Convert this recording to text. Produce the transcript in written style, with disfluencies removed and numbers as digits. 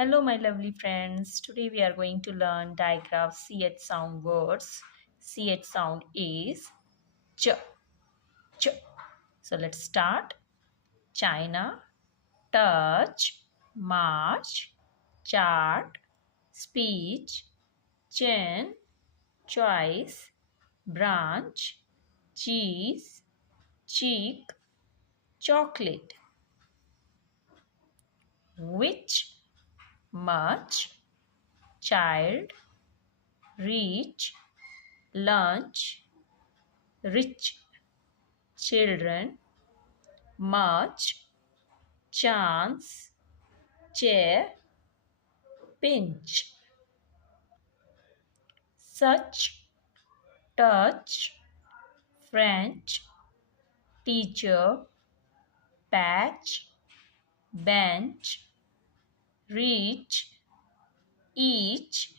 Hello, my lovely friends. Today we are going to learn digraph CH sound words. CH sound is ch, ch. So let's start. China, touch, march, chart, speech, chin, choice, branch, cheese, cheek, chocolate. Which, much, child, reach, lunch, rich, children, much, chance, chair, pinch, such, touch, French, teacher, patch, bench, reach, each,